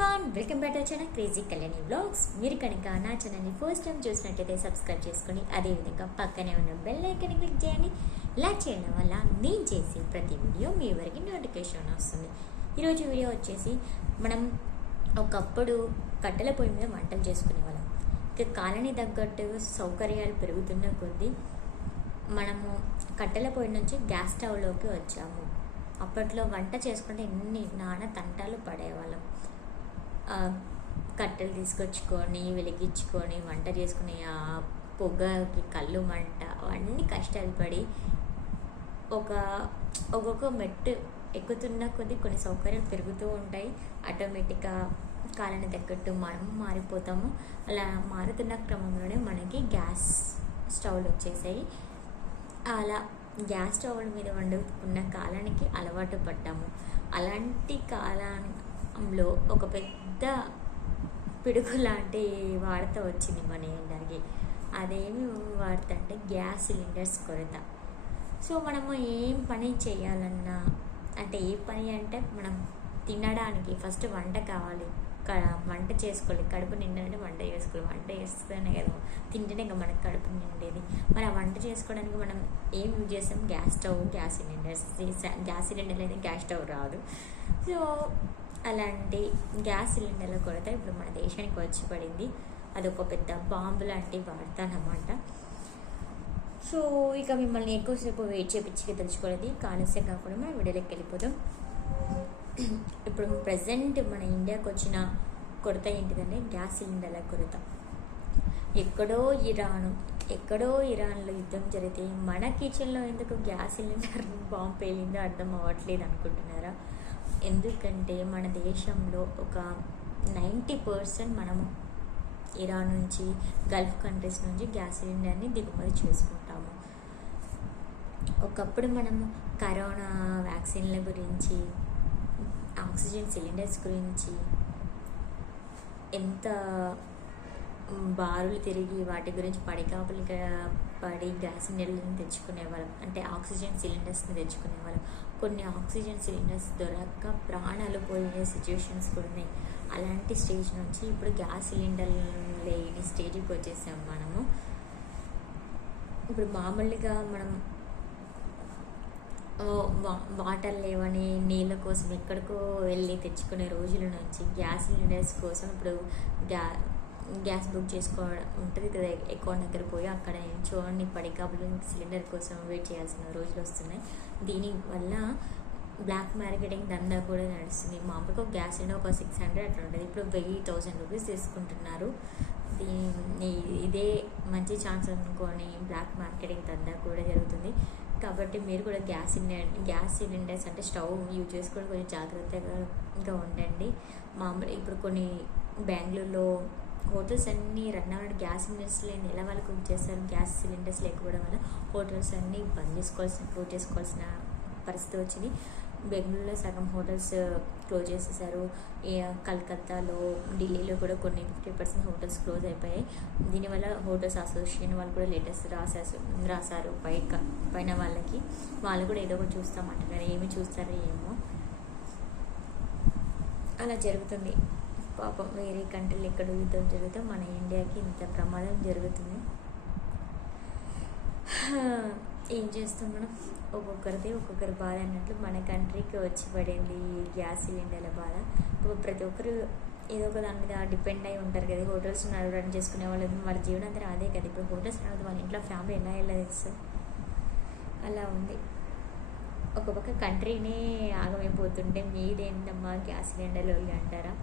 Everyone, welcome back to channel crazy Kalyani vlogs. మీరు కనుక నా ఛానల్ని ఫస్ట్ టైం చూసినట్టయితే సబ్స్క్రైబ్ చేసుకొని అదేవిధంగా పక్కనే ఉన్న బెల్ ఐకాన్ని క్లిక్ చేయండి. ఇలా చేయడం వల్ల నేను చేసే ప్రతి వీడియో మీ వరకు నోటిఫికేషన్ వస్తుంది. ఈరోజు వీడియో వచ్చేసి మనం ఒకప్పుడు కట్టెల పొయ్యి మీద వంటలు చేసుకునేవాళ్ళం. ఇక కాలానికి తగ్గట్టు సౌకర్యాలు పెరుగుతున్న కొద్దీ మనము కట్టెల పొయ్యి నుంచి గ్యాస్ స్టవ్లోకి వచ్చాము. అప్పట్లో వంట చేసుకుంటే ఎన్ని నానా తంటాలు పడేవాళ్ళం. కట్టెలు తీసుకొచ్చుకొని వెలిగించుకొని వంట చేసుకుని ఆ పొగకి కళ్ళు మంట అవన్నీ కష్టాలు పడి ఒక్కొక్క మెట్టు ఎక్కుతున్న కొద్దీ కొన్ని సౌకర్యాలు పెరుగుతూ ఉంటాయి. ఆటోమేటిక్గా కాలానికి తగ్గట్టు మనం మారిపోతాము. అలా మారుతున్న క్రమంలోనే మనకి గ్యాస్ స్టవ్లు వచ్చేసాయి. అలా గ్యాస్ స్టవ్ల మీద వండుకున్న కాలానికి అలవాటు పడ్డాము. అలాంటి కాలంలో ఒక పెద్ద పిడుగు లాంటి వార్త వచ్చింది మన ఇండియాకి. అదేమి వార్త అంటే గ్యాస్ సిలిండర్స్ కొరత. సో మనము ఏం పని చేయాలన్నా, అంటే ఏ పని అంటే మనం తినడానికి ఫస్ట్ వంట కావాలి, వంట చేసుకోవాలి. కడుపు నిండాలంటే వంట చేసుకోవాలి. వంట చేస్తేనే కదా తింటేనే కదా మనకు కడుపు నిండేది. మరి ఆ వంట చేసుకోవడానికి మనం ఏం యూజ్ చేస్తాం? Gas stove, gas cylinders. Gas cylinder అయితే గ్యాస్ స్టవ్ రాదు. సో అలాంటి గ్యాస్ సిలిండర్ల కొరత ఇప్పుడు మన దేశానికి వచ్చి పడింది. అదొక పెద్ద బాంబు లాంటి వార్త అన్నమాట. సో ఇక మిమ్మల్ని ఎక్కువసేపు వెయిట్ చేయించి తెలుసుకోలేదు. కాలుష్యం కాకుండా మనం వీడియోలోకి వెళ్ళిపోతాం. ఇప్పుడు ప్రజెంట్ మన ఇండియాకి వచ్చిన కొరత ఏంటిదంటే గ్యాస్ సిలిండర్ల కొరత. ఎక్కడో ఇరాన్లో యుద్ధం జరిగితే మన కిచెన్లో ఎందుకు గ్యాస్ సిలిండర్ బాంబు పేలిందో అర్థం అవ్వట్లేదు అనుకుంటున్నారా? ఎందుకంటే మన దేశంలో ఒక 90% మనము ఇరాన్ నుంచి, గల్ఫ్ కంట్రీస్ నుంచి గ్యాస్ సిలిండర్ని దిగుమతి చేసుకుంటాము. ఒకప్పుడు మనము కరోనా వ్యాక్సిన్ల గురించి, ఆక్సిజన్ సిలిండర్స్ గురించి ఎంత బారులు తిరిగి వాటి గురించి పడికాపులుగా పడి గ్యాస్ సిలిండర్లను తెచ్చుకునేవాళ్ళం. అంటే ఆక్సిజన్ సిలిండర్స్ని తెచ్చుకునేవాళ్ళం. కొన్ని ఆక్సిజన్ సిలిండర్స్ దొరక్క ప్రాణాలు పోయే సిచ్యువేషన్స్ కూడా ఉన్నాయి. అలాంటి స్టేజ్ నుంచి ఇప్పుడు గ్యాస్ సిలిండర్ లేని స్టేజ్కి వచ్చేసాం మనము. ఇప్పుడు మామూలుగా మనం వాటర్ లేవని నీళ్ళ కోసం ఎక్కడికో వెళ్ళి తెచ్చుకునే రోజుల నుంచి గ్యాస్ సిలిండర్స్ కోసం ఇప్పుడు గ్యాస్ బుక్ చేసుకోవడం ఉంటుంది కదా. ఎక్కువ దగ్గర పోయి అక్కడ నిల్చోని పడికాపులు సిలిండర్ కోసం వెయిట్ చేయాల్సిన రోజులు వస్తున్నాయి. దీనివల్ల బ్లాక్ మార్కెటింగ్ దందా కూడా నడుస్తుంది. మామూలుగా గ్యాస్ సిలిండర్ ఒక 600 అట్లా ఉంటుంది. ఇప్పుడు 1000 రూపీస్ తీసుకుంటున్నారు. ఇదే మంచి ఛాన్స్ అనుకొని బ్లాక్ మార్కెటింగ్ దందా కూడా జరుగుతుంది. కాబట్టి మీరు కూడా గ్యాస్ సిలిండర్స్ అంటే స్టవ్ యూజ్ చేసుకోవడం కొంచెం జాగ్రత్తగా ఉండండి. మామూలు ఇప్పుడు కొన్ని బెంగళూరులో హోటల్స్ అన్నీ రన్ అవ్వడం గ్యాస్ సిలిండర్స్ లేని ఎలా వాళ్ళు కుక్ చేస్తారు. గ్యాస్ సిలిండర్స్ లేకపోవడం వల్ల హోటల్స్ అన్నీ క్లోజ్ చేసుకోవాల్సిన పరిస్థితి వచ్చింది. బెంగళూరులో సగం హోటల్స్ క్లోజ్ చేసేసారు. కలకత్తాలో, ఢిల్లీలో కూడా కొన్ని 50% హోటల్స్ క్లోజ్ అయిపోయాయి. దీనివల్ల హోటల్స్ అసోసియేషన్ వాళ్ళు కూడా లేటెస్ట్ రాశారు పైన వాళ్ళకి. వాళ్ళు కూడా ఏదో ఒకటి చూస్తామంటున్నారు. ఏమి చూస్తారో ఏమో, అలా జరుగుతుంది. పాపం వేరే కంట్రీలు ఎక్కడ యుద్ధం జరుగుతాం, మన ఇండియాకి ఇంత ప్రమాదం జరుగుతుంది. ఏం చేస్తాం మనం? ఒక్కొక్కరి బాధ అన్నట్లు మన కంట్రీకి వచ్చి పడింది గ్యాస్ సిలిండర్ల బాధ. ప్రతి ఒక్కరు ఏదో ఒక దాని మీద డిపెండ్ అయి ఉంటారు కదా. హోటల్స్ రన్ చేసుకునే వాళ్ళ జీవనాధారం అదే కదా. ఇప్పుడు హోటల్స్ నడవదు, వాళ్ళ ఇంట్లో ఫ్యామిలీ ఎలా వెళ్ళదు. అలా ఉంది. ఒక పక్క కంట్రీనే ఆగమైపోతుంటే మీదేంటమ్మా గ్యాస్ సిలిండర్లు అంటారా?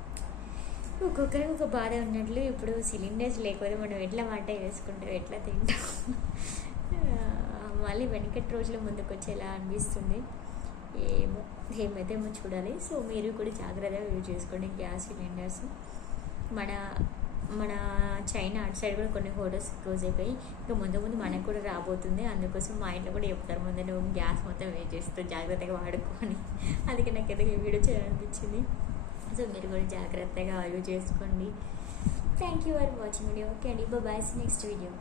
ఒక్కొక్కరికి ఒక బాధ ఉన్నట్లు. ఇప్పుడు సిలిండర్స్ లేకపోతే మనం ఎట్లా వంట వేసుకుంటాం, ఎట్లా తింటాం? మళ్ళీ వెనకటి రోజుల ముందుకు వచ్చేలా అనిపిస్తుంది. ఏమైతే చూడాలి. సో మీరు కూడా జాగ్రత్తగా యూజ్ చేసుకోండి గ్యాస్ సిలిండర్స్. మన చైనా అటు సైడ్ కూడా కొన్ని హోటల్స్ క్లోజ్ అయిపోయి ఇంకా ముందు మనకు కూడా రాబోతుంది. అందుకోసం మా ఇంట్లో కూడా చెప్తారు, ముందు నువ్వు గ్యాస్ మొత్తం వేస్ట్ చేస్తూ జాగ్రత్తగా వాడుకొని. అందుకే నాకు ఏదో వీడియో చేయాలనిపించింది. సో మీరు కూడా జాగ్రత్తగా యూజ్ చేసుకోండి. Thank you for watching video. Okay అండి, బాయ్. Next video.